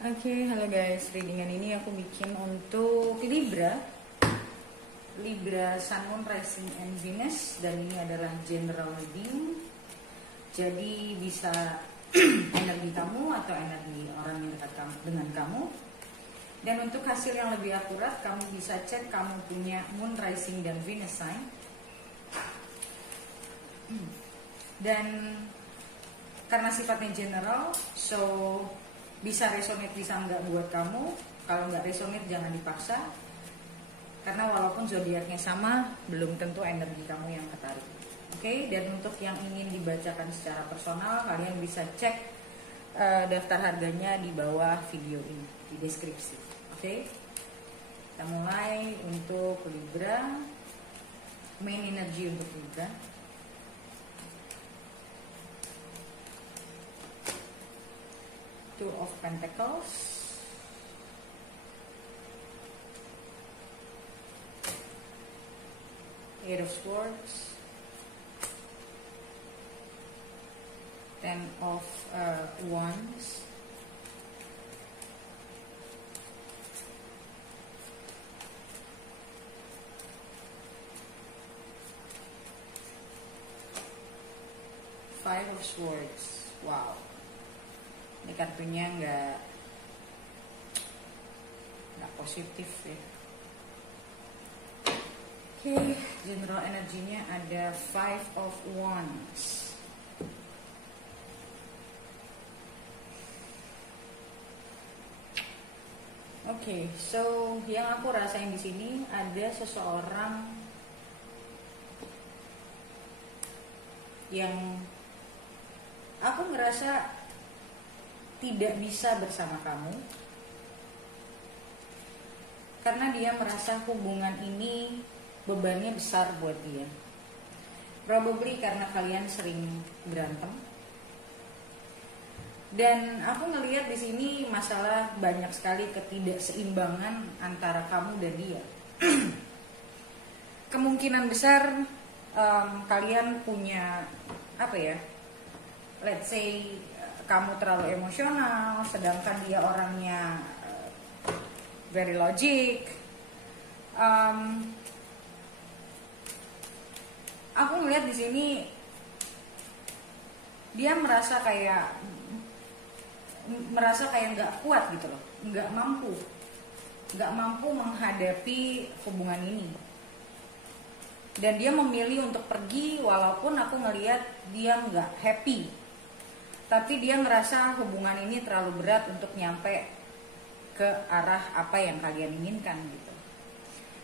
Oke, halo guys. Readingan ini aku bikin untuk Libra, Sun, Moon, Rising, and Venus. Dan ini adalah general reading. Jadi bisa energi kamu atau energi orang yang dekat kamu dengan kamu. Dan untuk hasil yang lebih akurat, kamu bisa cek kamu punya Moon, Rising, dan Venus sign. Dan karena sifatnya general, so bisa resonate bisa enggak buat kamu. Kalau enggak resonate jangan dipaksa, karena walaupun zodiaknya sama, belum tentu energi kamu yang ketarik. Oke, dan untuk yang ingin dibacakan secara personal, kalian bisa cek daftar harganya di bawah video ini, di deskripsi. Oke, kita mulai untuk Libra. Main energy untuk Libra. Two of Pentacles, Eight of Swords, Ten of Wands, Five of Swords. Wow, ini kartunya nggak positif ya. Oke, general energinya ada Five of Wands. Oke, so yang aku rasain di sini ada seseorang yang aku ngerasa tidak bisa bersama kamu karena dia merasa hubungan ini bebannya besar buat dia. Probably karena kalian sering berantem. Dan aku ngelihat di sini masalah banyak sekali ketidakseimbangan antara kamu dan dia. Kemungkinan besar kalian punya let's say kamu terlalu emosional, sedangkan dia orangnya very logic. Aku ngeliat di sini dia merasa kayak nggak kuat gitu loh, nggak mampu menghadapi hubungan ini. Dan dia memilih untuk pergi, walaupun aku ngeliat dia nggak happy. Tapi dia merasa hubungan ini terlalu berat untuk nyampe ke arah apa yang kalian inginkan gitu.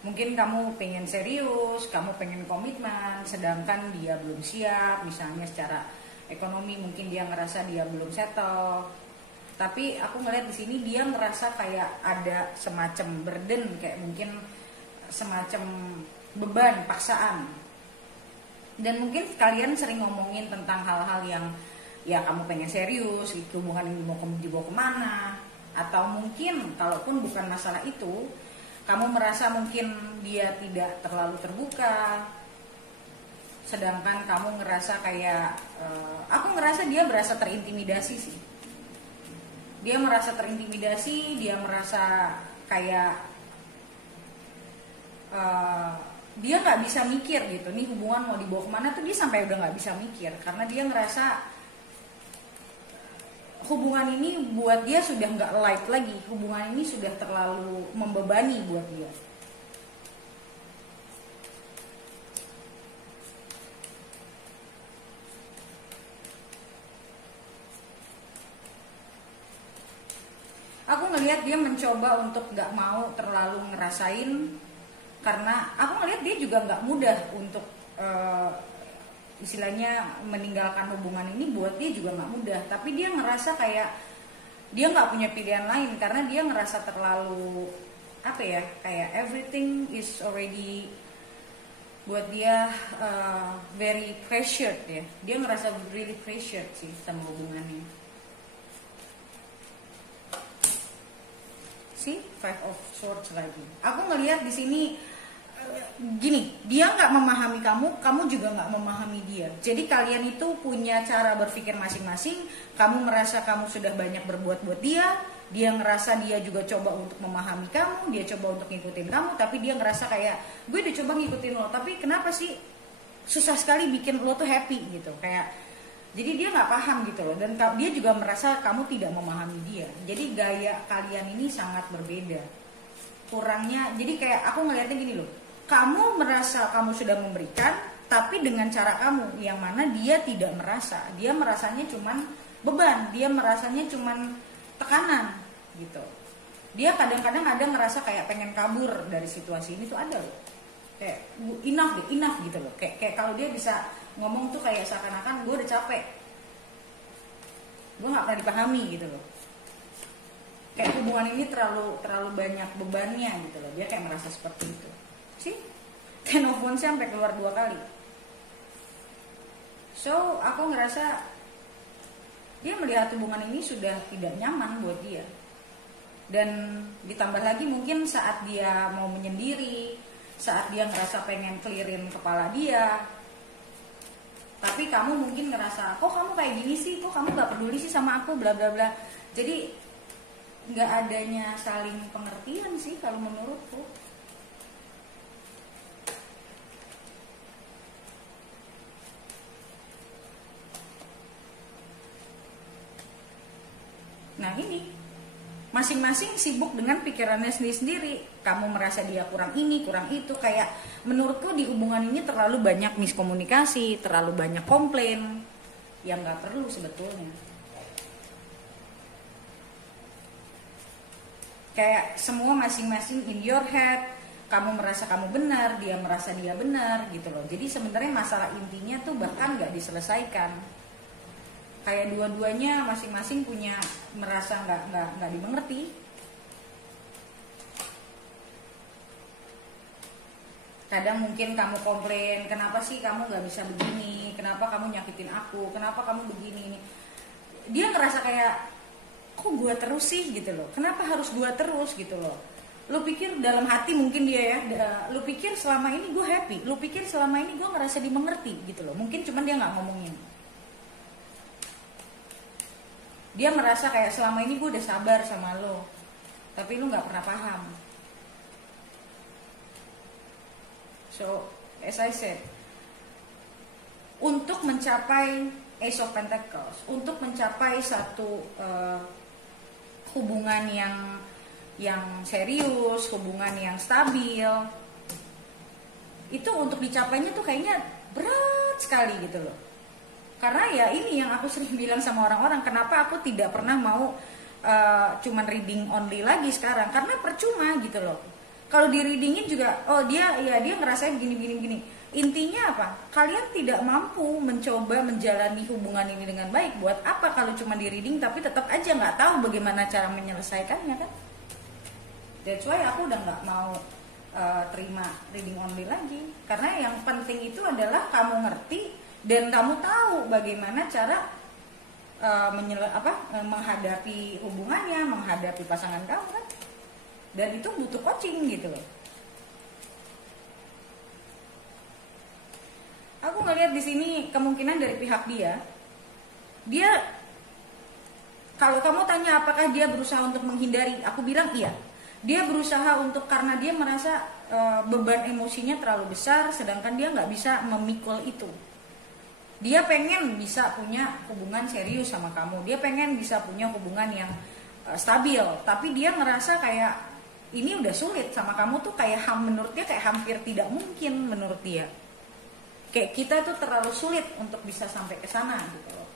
Mungkin kamu pengen serius, kamu pengen komitmen, sedangkan dia belum siap. Misalnya secara ekonomi mungkin dia ngerasa dia belum settle. Tapi aku ngeliat di sini dia merasa kayak ada semacam burden, kayak mungkin semacam beban, paksaan. Dan mungkin kalian sering ngomongin tentang hal-hal yang ya kamu pengen serius, hubungan ini mau dibawa kemana. Atau mungkin kalaupun bukan masalah itu, kamu merasa mungkin dia tidak terlalu terbuka, sedangkan kamu ngerasa kayak aku ngerasa dia berasa terintimidasi sih. Dia merasa terintimidasi, dia merasa kayak dia nggak bisa mikir gitu, nih hubungan mau dibawa kemana tuh dia sampai udah nggak bisa mikir, karena dia ngerasa hubungan ini buat dia sudah nggak light lagi, hubungan ini sudah terlalu membebani buat dia. Aku ngelihat dia mencoba untuk nggak mau terlalu ngerasain, karena aku ngelihat dia juga nggak mudah untuk istilahnya meninggalkan hubungan ini. Buat dia juga nggak mudah, tapi dia ngerasa kayak dia nggak punya pilihan lain, karena dia ngerasa terlalu kayak everything is already buat dia very pressured ya. Dia ngerasa really pressured sih sama hubungannya. See, Five of Swords lagi. Aku ngelihat di sini gini, dia nggak memahami kamu, kamu juga nggak memahami dia. Jadi kalian itu punya cara berpikir masing-masing. Kamu merasa kamu sudah banyak berbuat buat dia, dia ngerasa dia juga coba untuk memahami kamu, dia coba untuk ngikutin kamu, tapi dia ngerasa kayak gue udah coba ngikutin lo, tapi kenapa sih susah sekali bikin lo tuh happy gitu, kayak jadi dia nggak paham gitu loh, dan dia juga merasa kamu tidak memahami dia. Jadi gaya kalian ini sangat berbeda. Kurangnya, jadi kayak aku ngeliatnya gini loh. Kamu merasa kamu sudah memberikan, tapi dengan cara kamu, yang mana dia tidak merasa. Dia merasanya cuman beban, dia merasanya cuman tekanan gitu. Dia kadang-kadang ada ngerasa kayak pengen kabur dari situasi ini tuh ada loh. Kayak enough gitu loh. Kayak kalau dia bisa ngomong tuh kayak seakan-akan gue udah capek. Gue nggak pernah dipahami gitu loh. Kayak hubungan ini terlalu banyak bebannya gitu loh. Dia kayak merasa seperti itu. Sih, Ten of Wands sampai keluar 2 kali. So, aku ngerasa dia melihat hubungan ini sudah tidak nyaman buat dia. Dan ditambah lagi mungkin saat dia mau menyendiri, saat dia ngerasa pengen clearin kepala dia, tapi kamu mungkin ngerasa, kok kamu kayak gini sih, kok kamu gak peduli sih sama aku, bla bla bla. Jadi gak adanya saling pengertian sih kalau menurutku. Nah ini, masing-masing sibuk dengan pikirannya sendiri-sendiri. Kamu merasa dia kurang ini, kurang itu. Kayak menurutku di hubungan ini terlalu banyak miskomunikasi, terlalu banyak komplain yang gak perlu sebetulnya. Kayak semua masing-masing in your head. Kamu merasa kamu benar, dia merasa dia benar gitu loh. Jadi sebenarnya masalah intinya tuh bahkan gak diselesaikan. Kayak dua-duanya masing-masing punya merasa nggak dimengerti. Kadang mungkin kamu komplain, kenapa sih kamu nggak bisa begini, kenapa kamu nyakitin aku, kenapa kamu begini ini. Dia ngerasa kayak kok gua terus sih gitu loh, kenapa harus gua terus gitu loh. Lu pikir dalam hati mungkin dia ya, lu pikir selama ini gua happy, lu pikir selama ini gua ngerasa dimengerti gitu loh. Mungkin cuman dia nggak ngomongin. Dia merasa kayak selama ini gue udah sabar sama lo, tapi lo gak pernah paham. So, as I said, untuk mencapai Ace of Pentacles, untuk mencapai satu hubungan yang serius, hubungan yang stabil, itu untuk dicapainya tuh kayaknya berat sekali gitu loh. Karena ya ini yang aku sering bilang sama orang-orang, kenapa aku tidak pernah mau cuman reading only lagi sekarang, karena percuma gitu loh. Kalau di readingin juga, oh dia ngerasain gini. Intinya apa? Kalian tidak mampu mencoba menjalani hubungan ini dengan baik. Buat apa kalau cuma di reading tapi tetap aja nggak tahu bagaimana cara menyelesaikannya kan? That's why aku udah nggak mau terima reading only lagi. Karena yang penting itu adalah kamu ngerti dan kamu tahu bagaimana cara menghadapi hubungannya, menghadapi pasangan kamu kan. Dan itu butuh coaching gitu loh. Aku ngelihat di sini kemungkinan dari pihak dia kalau kamu tanya apakah dia berusaha untuk menghindari, aku bilang iya. Dia berusaha untuk, karena dia merasa beban emosinya terlalu besar, sedangkan dia nggak bisa memikul itu. Dia pengen bisa punya hubungan serius sama kamu, dia pengen bisa punya hubungan yang stabil, tapi dia ngerasa kayak ini udah sulit sama kamu tuh, kayak menurut dia kayak hampir tidak mungkin menurut dia. Kayak kita tuh terlalu sulit untuk bisa sampai ke sana gitu loh.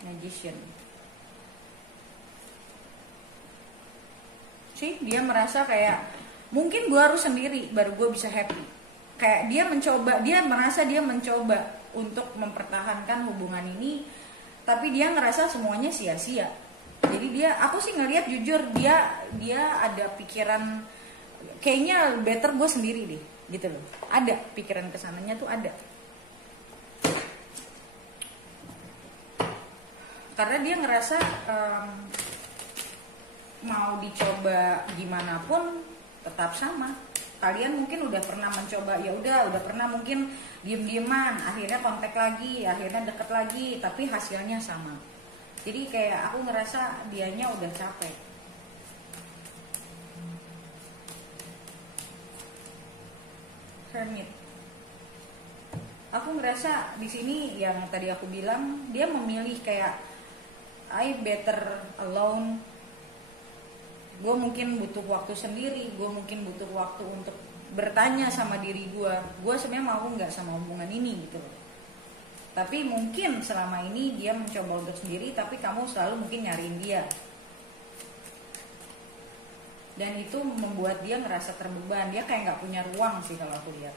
Magician. Sih, dia merasa kayak mungkin gue harus sendiri baru gue bisa happy. Kayak dia merasa dia mencoba untuk mempertahankan hubungan ini, tapi dia ngerasa semuanya sia-sia. Jadi aku sih ngelihat jujur dia ada pikiran kayaknya better gue sendiri deh gitu loh. Ada pikiran kesananya tuh ada. Karena dia ngerasa mau dicoba gimana pun tetap sama. Kalian mungkin udah pernah mencoba, ya udah pernah mungkin diem-dieman, akhirnya kontak lagi, akhirnya deket lagi, tapi hasilnya sama. Jadi kayak aku ngerasa dianya udah capek. Hermit. Aku ngerasa di sini yang tadi aku bilang, dia memilih kayak I better alone. Gue mungkin butuh waktu sendiri, gue mungkin butuh waktu untuk bertanya sama diri gue sebenarnya mau nggak sama hubungan ini gitu loh. Tapi mungkin selama ini dia mencoba untuk sendiri, tapi kamu selalu mungkin nyariin dia, dan itu membuat dia ngerasa terbeban. Dia kayak nggak punya ruang sih kalau aku lihat.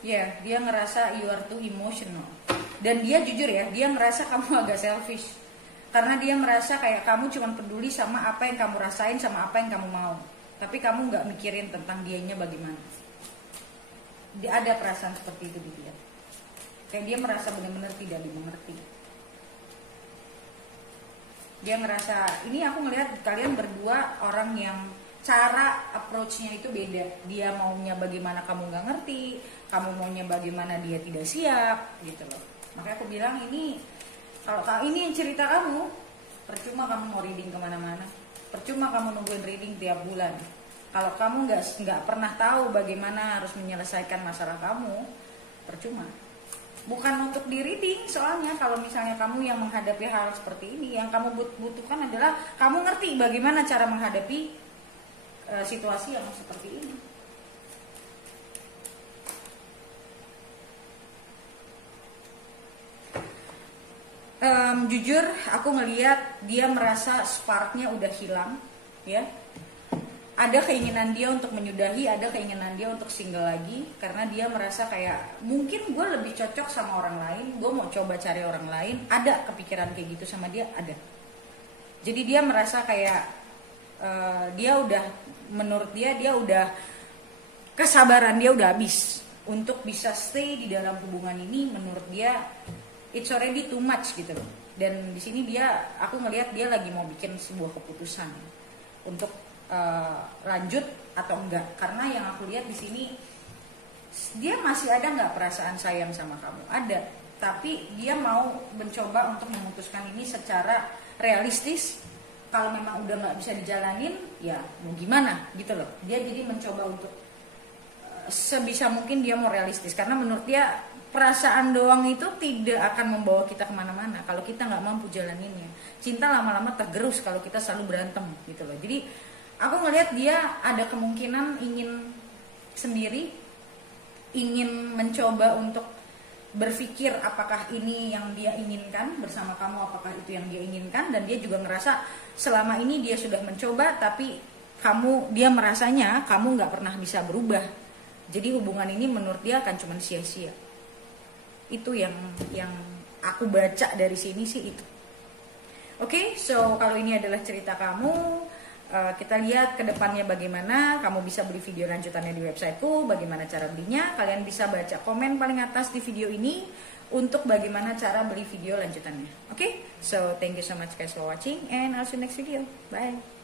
Ya, dia ngerasa you are too emotional. Dan dia jujur ya, dia ngerasa kamu agak selfish. Karena dia merasa kayak kamu cuma peduli sama apa yang kamu rasain, sama apa yang kamu mau. Tapi kamu nggak mikirin tentang dianya bagaimana. Ada perasaan seperti itu di dia. Kayak dia merasa benar-benar tidak dimengerti. Dia ngerasa, ini aku ngelihat kalian berdua orang yang cara approach-nya itu beda. Dia maunya bagaimana kamu nggak ngerti, kamu maunya bagaimana dia tidak siap gitu loh. Makanya aku bilang ini, kalau ini cerita kamu, percuma kamu mau reading kemana-mana, percuma kamu nungguin reading tiap bulan. Kalau kamu nggak pernah tahu bagaimana harus menyelesaikan masalah kamu, percuma. Bukan untuk di reading, soalnya kalau misalnya kamu yang menghadapi hal seperti ini, yang kamu butuhkan adalah kamu ngerti bagaimana cara menghadapi situasi yang seperti ini. Jujur aku ngelihat dia merasa sparknya udah hilang ya. Ada keinginan dia untuk menyudahi, ada keinginan dia untuk single lagi, karena dia merasa kayak mungkin gue lebih cocok sama orang lain, gue mau coba cari orang lain. Ada kepikiran kayak gitu sama dia, ada. Jadi dia merasa kayak dia udah, menurut dia udah, kesabaran dia udah habis untuk bisa stay di dalam hubungan ini. Menurut dia it's already too much gitu loh. Dan di sini aku ngelihat dia lagi mau bikin sebuah keputusan untuk lanjut atau enggak. Karena yang aku lihat di sini, dia masih ada nggak perasaan sayang sama kamu? Ada, tapi dia mau mencoba untuk memutuskan ini secara realistis. Kalau memang udah nggak bisa dijalanin, ya mau gimana gitu loh. Dia jadi mencoba untuk sebisa mungkin dia mau realistis, karena menurut dia perasaan doang itu tidak akan membawa kita kemana-mana kalau kita nggak mampu jalaninnya. Cinta lama-lama tergerus kalau kita selalu berantem gitu loh. Jadi aku ngelihat dia ada kemungkinan ingin sendiri, ingin mencoba untuk berpikir apakah ini yang dia inginkan bersama kamu, apakah itu yang dia inginkan. Dan dia juga ngerasa selama ini dia sudah mencoba, tapi dia merasanya kamu nggak pernah bisa berubah. Jadi hubungan ini menurut dia akan cuma sia-sia. Itu yang aku baca dari sini sih itu. Oke, so kalau ini adalah cerita kamu, kita lihat ke depannya bagaimana. Kamu bisa beli video lanjutannya di websiteku. Bagaimana cara belinya? Kalian bisa baca komen paling atas di video ini untuk bagaimana cara beli video lanjutannya. Oke, so thank you so much guys for watching, and I'll see you next video. Bye.